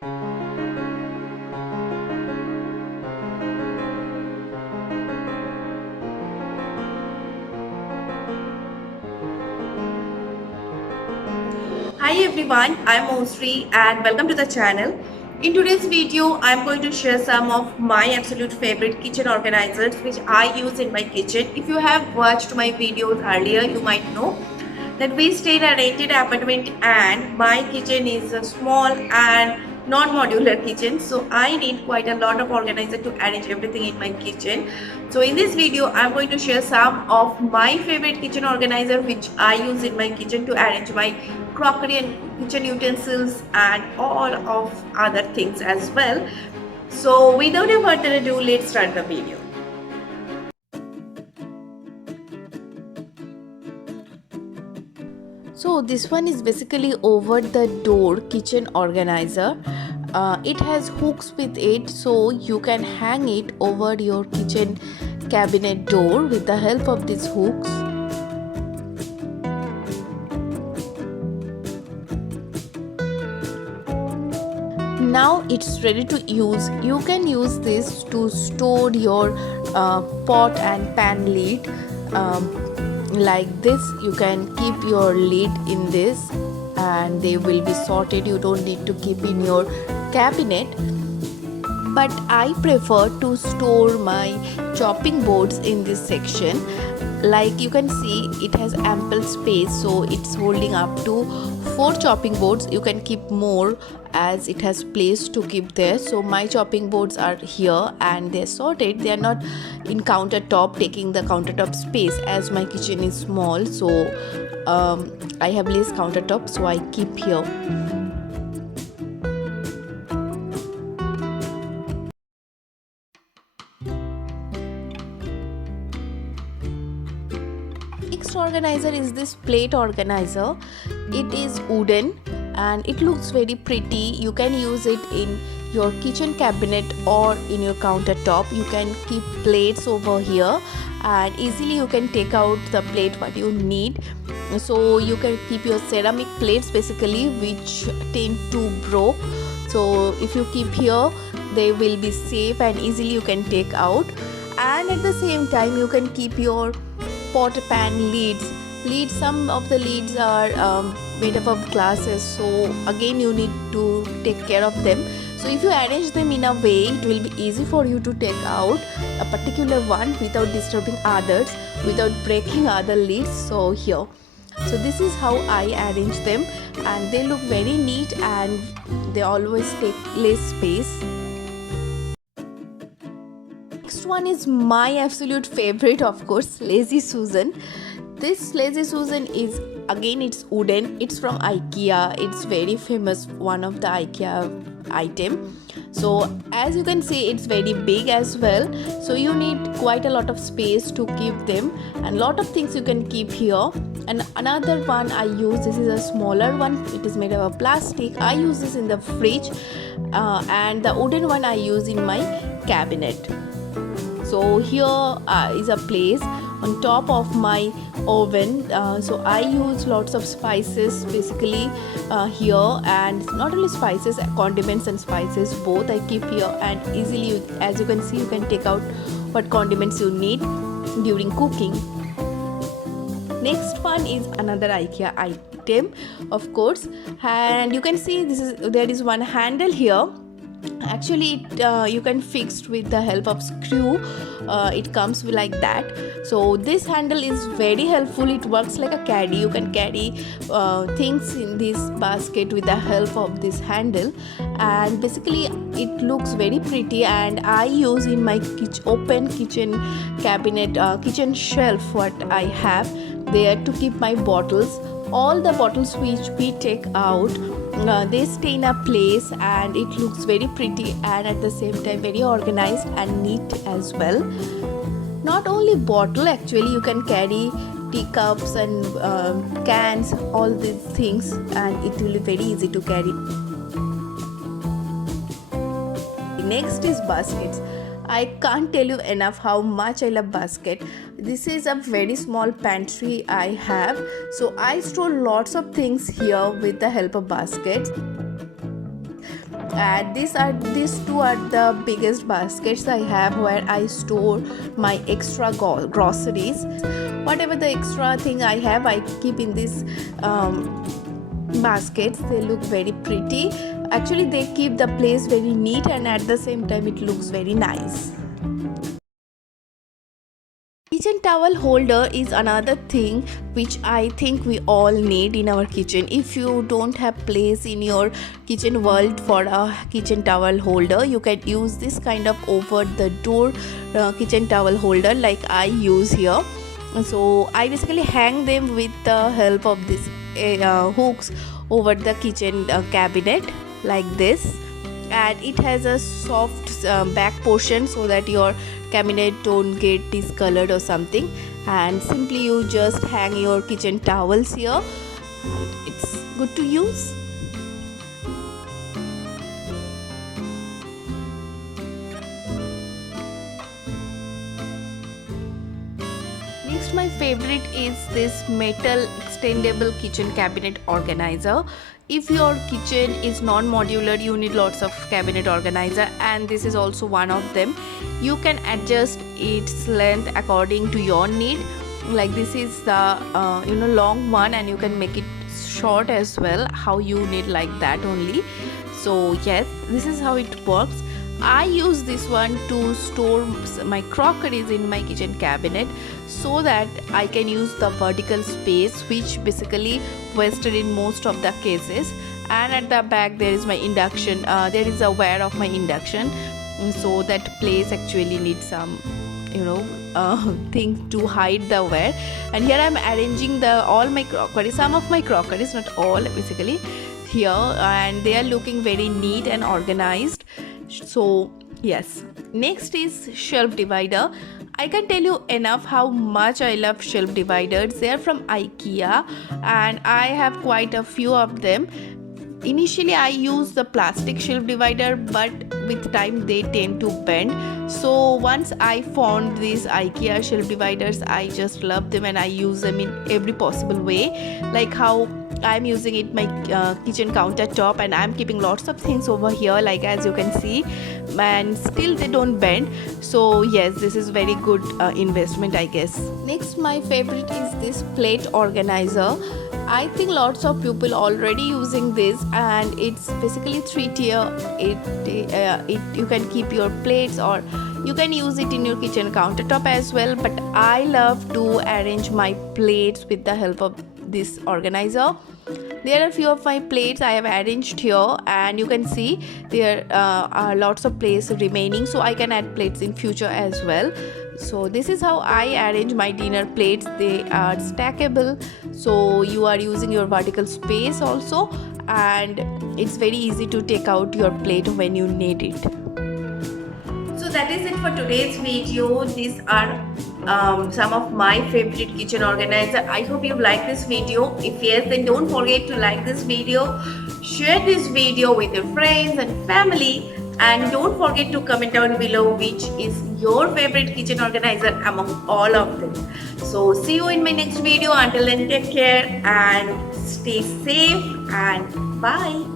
Hi everyone, I'm Osri and welcome to the channel. In today's video, I'm going to share some of my absolute favorite kitchen organizers which I use in my kitchen. If you have watched my videos earlier, you might know that we stay in a rented apartment and my kitchen is a small and non-modular kitchen, so I need quite a lot of organizer to arrange everything in my kitchen. So in this video I'm going to share some of my favorite kitchen organizer which I use in my kitchen to arrange my crockery and kitchen utensils and all of other things as well. So without a further ado, let's start the video. So this one is basically over the door kitchen organizer. It has hooks with it, so you can hang it over your kitchen cabinet door with the help of these hooks. Now it's ready to use. You can use this to store your pot and pan lid. Like this, you can keep your lid in this and they will be sorted. You don't need to keep in your cabinet, but I prefer to store my chopping boards in this section. Like you can see, it has ample space, so it's holding up to 4 chopping boards. You can keep more as it has place to keep there. So my chopping boards are here and they're sorted. They are not in countertop, taking the countertop space as my kitchen is small. So I have less countertop, so I keep here. Next organizer is this plate organizer. It is wooden and it looks very pretty. You can use it in your kitchen cabinet or in your countertop. You can keep plates over here and easily you can take out the plate what you need. So you can keep your ceramic plates basically which tend to break. So if you keep here, they will be safe and easily you can take out. And at the same time you can keep your pot pan lids. Some of the lids are made up of glasses, so again you need to take care of them. So if you arrange them in a way, it will be easy for you to take out a particular one without disturbing others, without breaking other lids. So here, so this is how I arrange them and they look very neat and they always take less space. Next one is my absolute favorite, of course, Lazy Susan. This Lazy Susan is, again, it's wooden. It's from IKEA. It's very famous, one of the IKEA item. So as you can see, it's very big as well. So you need quite a lot of space to keep them and lot of things you can keep here. And another one I use, this is a smaller one. It is made of plastic. I use this in the fridge and the wooden one I use in my cabinet. So here is a place on top of my oven. So I use lots of spices basically here, and not only spices, condiments and spices both I keep here, and easily as you can see, you can take out what condiments you need during cooking. Next one is another IKEA item, of course, and you can see there is one handle here. Actually you can fix with the help of screw. It comes like that. So this handle is very helpful. It works like a caddy. You can carry things in this basket with the help of this handle, and basically it looks very pretty. And I use in my open kitchen cabinet, kitchen shelf, what I have there to keep my bottles. All the bottles which we take out, they stay in a place and it looks very pretty and at the same time very organized and neat as well. Not only bottle, actually you can carry teacups and cans, all these things, and it will be very easy to carry. Next is baskets. I can't tell you enough how much I love basket. This is a very small pantry I have, so I store lots of things here with the help of baskets. And these two are the biggest baskets I have, where I store my extra groceries. Whatever the extra thing I have, I keep in this baskets. They look very pretty. Actually, they keep the place very neat, and at the same time it looks very nice. Kitchen towel holder is another thing which I think we all need in our kitchen. If you don't have place in your kitchen world for a kitchen towel holder, you can use this kind of over the door kitchen towel holder like I use here. So I basically hang them with the help of this hooks over the kitchen cabinet like this, and it has a soft back portion so that your cabinet don't get discolored or something. And simply you just hang your kitchen towels here, and it's good to use. Next, my favorite is this metal extendable kitchen cabinet organizer. If your kitchen is non-modular, you need lots of cabinet organizer, and this is also one of them. You can adjust its length according to your need. Like this is the long one, and you can make it short as well, how you need, like that only. So yes, this is how it works. I use this one to store my crockeries in my kitchen cabinet, so that I can use the vertical space, which basically wasted in most of the cases. And at the back there is my induction, there is a wire of my induction, so that place actually needs some thing to hide the wire. And here I am arranging all my crockery, some of my crockeries, not all basically, here, and they are looking very neat and organized. So yes, next is shelf divider. I can tell you enough how much I love shelf dividers. They are from IKEA, and I have quite a few of them. Initially I used the plastic shelf divider, but with time they tend to bend. So once I found these IKEA shelf dividers, I just love them, and I use them in every possible way, like how I'm using it my kitchen countertop, and I'm keeping lots of things over here, like as you can see, and still they don't bend. So yes, this is very good investment, I guess. Next, my favorite is this plate organizer. I think lots of people already using this, and it's basically 3-tier. You can keep your plates, or you can use it in your kitchen countertop as well, but I love to arrange my plates with the help of this organizer. There are few of my plates I have arranged here, and you can see there are lots of plates remaining, so I can add plates in future as well. So this is how I arrange my dinner plates. They are stackable, so you are using your vertical space also, and it's very easy to take out your plate when you need it. So that is it for today's video. These are some of my favorite kitchen organizer. I hope you like this video. If yes, then don't forget to like this video, share this video with your friends and family, and don't forget to comment down below which is your favorite kitchen organizer among all of them. So see you in my next video. Until then, take care and stay safe, and bye.